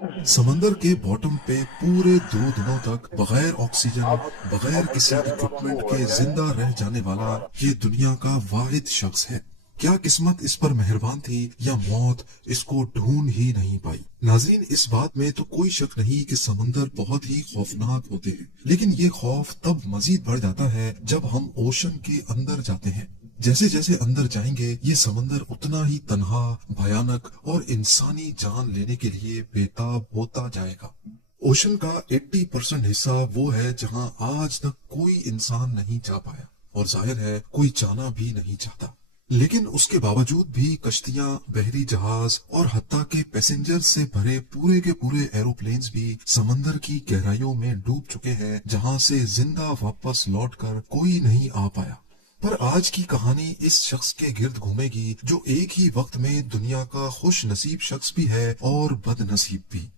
समंदर के बॉटम पे पूरे 2 दिनों तक बगैर ऑक्सीजन, बगैर किसी इक्विपमेंट के जिंदा रह जाने वाला ये दुनिया का वाहिद शख्स है। क्या किस्मत इस पर मेहरबान थी या मौत इसको ढूंढ ही नहीं पाई। नाज़रीन, इस बात में तो कोई शक नहीं कि समंदर बहुत ही खौफनाक होते हैं, लेकिन ये खौफ तब मजीद बढ़ जाता है जब हम ओशन के अंदर जाते हैं। जैसे जैसे अंदर जाएंगे ये समंदर उतना ही तन्हा, भयानक और इंसानी जान लेने के लिए बेताब होता जाएगा। ओशन का 80% हिस्सा वो है जहां आज तक कोई इंसान नहीं जा पाया और जाहिर है कोई जाना भी नहीं चाहता। लेकिन उसके बावजूद भी कश्तियां, बहरी जहाज और हत्ता के पैसेंजर से भरे पूरे के पूरे एरोप्लेन्स भी समंदर की गहराइयों में डूब चुके हैं, जहां से जिंदा वापस लौटकर कोई नहीं आ पाया। पर आज की कहानी इस शख्स के गिर्द घूमेगी जो एक ही वक्त में दुनिया का खुश नसीब शख्स भी है और बदनसीब भी।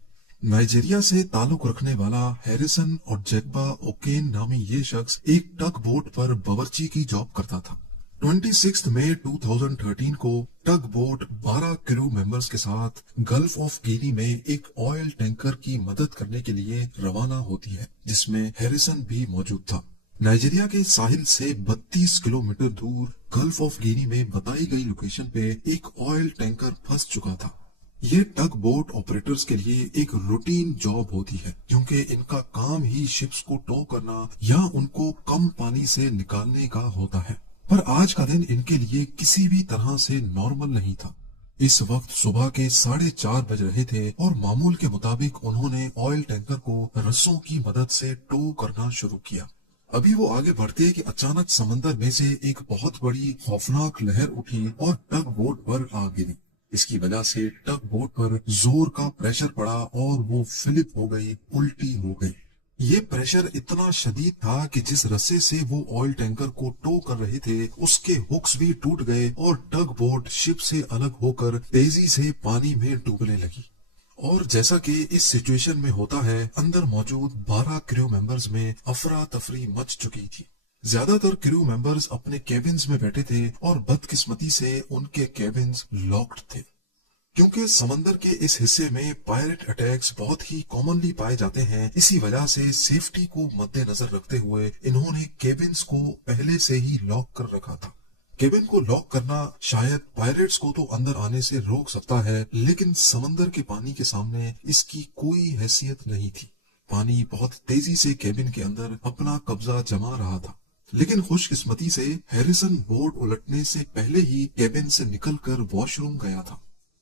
नाइजीरिया से ताल्लुक रखने वाला हैरिसन और जेग्बा ओकेन नामी ये शख्स एक टग बोट पर बावर्ची की जॉब करता था। 26 मई 2013 को टग बोट 12 क्रू मेंबर्स के साथ गल्फ ऑफ गिनी में एक ऑयल टैंकर की मदद करने के लिए रवाना होती है, जिसमें हैरिसन भी मौजूद था। नाइजीरिया के साहिल से 32 किलोमीटर दूर गल्फ ऑफ गिनी में बताई गई लोकेशन पे एक ऑयल टैंकर फंस चुका था। ये टग बोट ऑपरेटर्स के लिए एक रूटीन जॉब होती है, क्योंकि इनका काम ही शिप्स को टो करना या उनको कम पानी से निकालने का होता है। पर आज का दिन इनके लिए किसी भी तरह से नॉर्मल नहीं था। इस वक्त सुबह के 4:30 बज रहे थे और मामूल के मुताबिक उन्होंने ऑयल टैंकर को रस्सों की मदद से टो करना शुरू किया। अभी वो आगे बढ़ते कि अचानक समंदर में से एक बहुत बड़ी खौफनाक लहर उठी और टग बोट पर आ गिरी। इसकी वजह से टग बोट पर जोर का प्रेशर पड़ा और वो फ्लिप हो गई, उल्टी हो गई। ये प्रेशर इतना शदीद था कि जिस रस्से से वो ऑयल टैंकर को टो कर रहे थे उसके हुक्स भी टूट गए और टग बोट शिप से अलग होकर तेजी से पानी में डूबने लगी। और जैसा कि इस सिचुएशन में होता है, अंदर मौजूद 12 क्रू मेंबर्स में अफरा तफरी मच चुकी थी। ज्यादातर क्रू मेंबर्स अपने केबिन्स में बैठे थे और बदकिस्मती से उनके केबिन्स लॉक्ड थे। क्योंकि समंदर के इस हिस्से में पायरेट अटैक्स बहुत ही कॉमनली पाए जाते हैं, इसी वजह से सेफ्टी को मद्देनजर रखते हुए इन्होंने केबिन्स को पहले से ही लॉक कर रखा था। केबिन को लॉक करना शायद पायरेट्स को तो अंदर आने से रोक सकता है, लेकिन समंदर के पानी के सामने इसकी कोई हैसियत नहीं थी। पानी बहुत तेजी से केबिन के अंदर अपना कब्जा जमा रहा था। लेकिन खुशकिस्मती से हैरिसन बोट उलटने से पहले ही केबिन से निकलकर वॉशरूम गया था।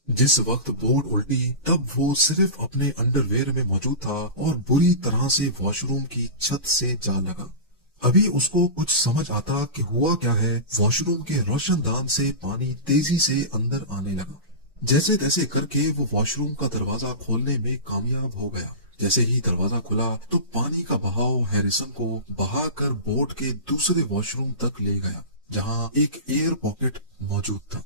जिस वक्त बोट उल्टी तब वो सिर्फ अपने अंडरवेयर में मौजूद था और बुरी तरह से वॉशरूम की छत से जा लगा। अभी उसको कुछ समझ आता कि हुआ क्या है। वॉशरूम के रोशनदान से पानी तेजी से अंदर आने लगा। जैसे तैसे करके वो वॉशरूम का दरवाजा खोलने में कामयाब हो गया। जैसे ही दरवाजा खुला तो पानी का बहाव हैरिसन को बहाकर बोट के दूसरे वॉशरूम तक ले गया, जहां एक एयर पॉकेट मौजूद था।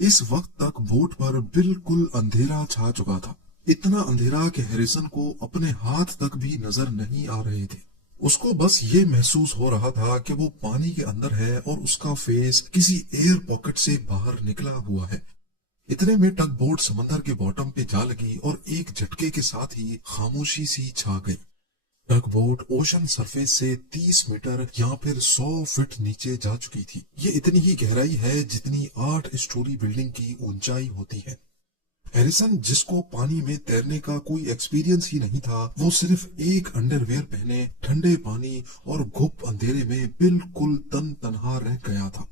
इस वक्त तक बोट पर बिल्कुल अंधेरा छा चुका था। इतना अंधेरा कि हैरिसन को अपने हाथ तक भी नजर नहीं आ रहे थे। उसको बस ये महसूस हो रहा था कि वो पानी के अंदर है और उसका फेस किसी एयर पॉकेट से बाहर निकला हुआ है। इतने में टग बोट समंदर के बॉटम पे जा लगी और एक झटके के साथ ही खामोशी सी छा गई। टग बोट ओशन सरफेस से 30 मीटर या फिर 100 फीट नीचे जा चुकी थी। ये इतनी ही गहराई है जितनी 8 स्टोरी बिल्डिंग की ऊंचाई होती है। हैरिसन, जिसको पानी में तैरने का कोई एक्सपीरियंस ही नहीं था, वो सिर्फ एक अंडरवेयर पहने ठंडे पानी और घुप अंधेरे में बिल्कुल तन्हा रह गया था।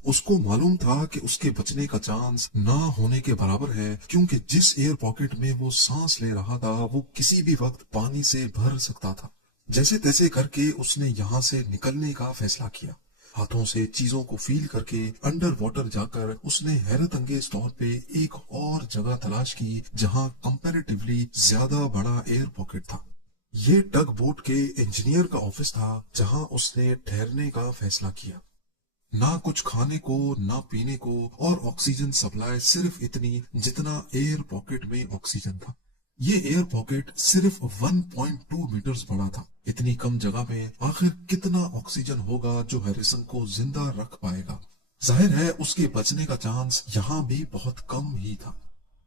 उसको मालूम था कि उसके बचने का चांस ना होने के बराबर है, क्योंकि जिस एयर पॉकेट में वो सांस ले रहा था वो किसी भी वक्त पानी से भर सकता था। जैसे तैसे करके उसने यहाँ से निकलने का फैसला किया। हाथों से चीजों को फील करके अंडर वाटर जाकर उसने हैरत अंगेज तौर पे एक और जगह तलाश की जहां कंपैरेटिवली ज्यादा बड़ा एयर पॉकेट था। ये टग बोट के इंजीनियर का ऑफिस था, जहां उसने ठहरने का फैसला किया। ना कुछ खाने को, ना पीने को, और ऑक्सीजन सप्लाई सिर्फ इतनी जितना एयर पॉकेट में ऑक्सीजन था। ये एयर पॉकेट सिर्फ 1.2 मीटर्स बड़ा था। इतनी कम जगह में आखिर कितना ऑक्सीजन होगा जो हैरिसन को जिंदा रख पाएगा। जाहिर है उसके बचने का चांस यहाँ भी बहुत कम ही था।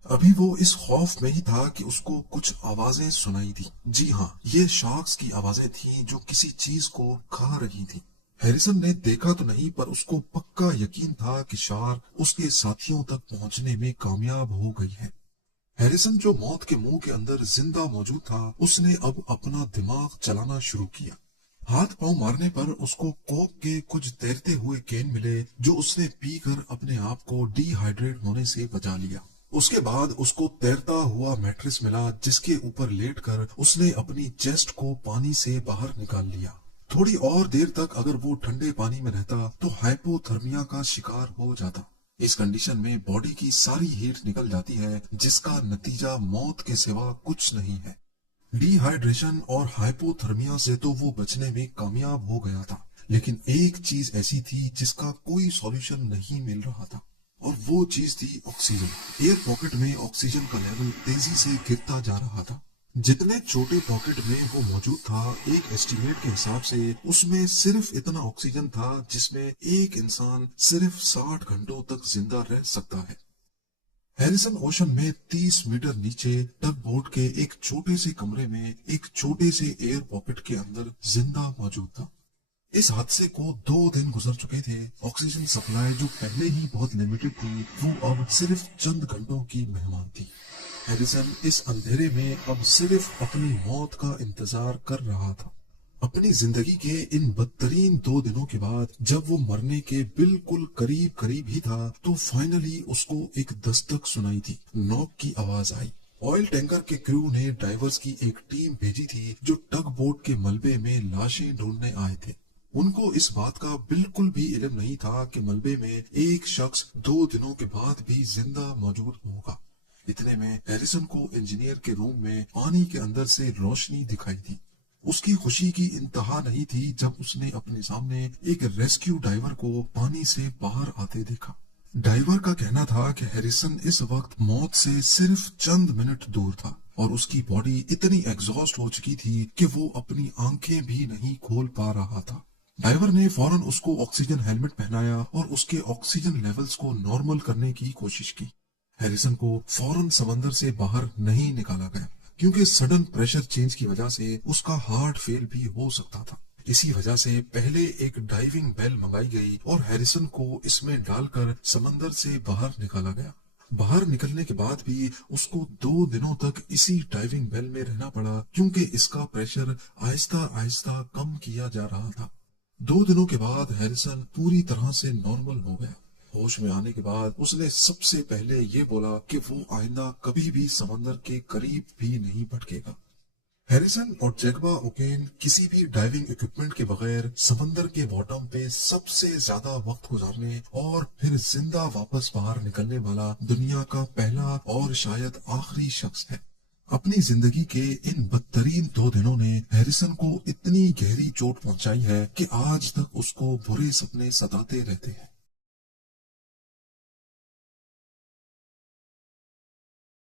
अभी वो इस खौफ में ही था कि उसको कुछ आवाजें सुनाई दी। जी हाँ, ये शार्क्स की आवाजें थीं जो किसी चीज को खा रही थी। हैरिसन ने देखा तो नहीं, पर उसको पक्का यकीन था कि शार्क उसके साथियों तक पहुंचने में कामयाब हो गई है। हैरिसन जो मौत के मुंह के अंदर जिंदा मौजूद था, उसने अब अपना दिमाग चलाना शुरू किया। हाथ पांव मारने पर उसको कोक के कुछ तैरते हुए कैन मिले, जो उसने पीकर अपने आप को डिहाइड्रेट होने से बचा लिया। उसके बाद उसको तैरता हुआ मैट्रेस मिला, जिसके ऊपर लेटकर उसने अपनी चेस्ट को पानी से बाहर निकाल लिया। थोड़ी और देर तक अगर वो ठंडे पानी में रहता तो हाइपोथर्मिया का शिकार हो जाता। इस कंडीशन में बॉडी की सारी हीट निकल जाती है, जिसका नतीजा मौत के सिवा कुछ नहीं है। डिहाइड्रेशन और हाइपोथर्मिया से तो वो बचने में कामयाब हो गया था, लेकिन एक चीज ऐसी थी जिसका कोई सॉल्यूशन नहीं मिल रहा था, और वो चीज थी ऑक्सीजन। एयर पॉकेट में ऑक्सीजन का लेवल तेजी से गिरता जा रहा था। जितने छोटे पॉकेट में वो मौजूद था, एक एस्टिमेट के हिसाब से उसमें सिर्फ इतना ऑक्सीजन था जिसमें एक इंसान सिर्फ 60 घंटों तक जिंदा रह सकता है। हैरिसन ओशन में 30 मीटर नीचे टग बोट के एक छोटे से कमरे में एक छोटे से एयर पॉकेट के अंदर जिंदा मौजूद था। इस हादसे को 2 दिन गुजर चुके थे। ऑक्सीजन सप्लाई जो पहले ही बहुत लिमिटेड थी, वो अब सिर्फ चंद घंटों की मेहमान थी। हैरिसन इस अंधेरे में अब सिर्फ अपनी मौत का इंतजार कर रहा था। अपनी जिंदगी के इन बदतरीन 2 दिनों के बाद जब वो मरने के बिल्कुल करीब करीब ही था, तो फाइनली उसको एक दस्तक सुनाई थी। नॉक की आवाज आई। ऑयल टैंकर के क्रू ने डाइवर्स की एक टीम भेजी थी, जो टग बोट के मलबे में लाशें ढूंढने आए थे। उनको इस बात का बिल्कुल भी इल्म नहीं था कि मलबे में एक शख्स 2 दिनों के बाद भी जिंदा मौजूद होगा। इतने में हैरिसन को इंजीनियर के रूम में पानी के अंदर से रोशनी दिखाई दी। उसकी खुशी की इंतहा नहीं थी जब उसने अपने सामने एक रेस्क्यू डाइवर को पानी से बाहर आते देखा। डाइवर का कहना था कि हैरिसन इस वक्त मौत से सिर्फ चंद मिनट दूर था, और उसकी बॉडी इतनी एग्जॉस्ट हो चुकी थी कि वो अपनी आंखें भी नहीं खोल पा रहा था। डाइवर ने फौरन उसको ऑक्सीजन हेलमेट पहनाया और उसके ऑक्सीजन लेवल्स को नॉर्मल करने की कोशिश की। हैरिसन को फौरन समंदर से बाहर नहीं निकाला गया, क्योंकि सडन प्रेशर चेंज की वजह से उसका हार्ट फेल भी हो सकता था। इसी वजह से पहले एक डाइविंग बेल मंगाई गई और हैरिसन को इसमें डालकर समंदर से बाहर निकाला गया। बाहर निकलने के बाद भी उसको 2 दिनों तक इसी डाइविंग बेल में रहना पड़ा, क्योंकि इसका प्रेशर आहिस्ता आहिस्ता कम किया जा रहा था। 2 दिनों के बाद हैरिसन पूरी तरह से नॉर्मल हो गया। होश में आने के बाद उसने सबसे पहले ये बोला कि वो आइंदा कभी भी समंदर के करीब भी नहीं भटकेगा। हैरिसन और जैकबा ओकेन किसी भी डाइविंग इक्विपमेंट के बगैर समंदर के बॉटम पे सबसे ज्यादा वक्त गुजारने और फिर जिंदा वापस बाहर निकलने वाला दुनिया का पहला और शायद आखिरी शख्स है। अपनी जिंदगी के इन बदतरीन 2 दिनों ने हैरिसन को इतनी गहरी चोट पहुंचाई है कि आज तक उसको बुरे सपने सताते रहते हैं।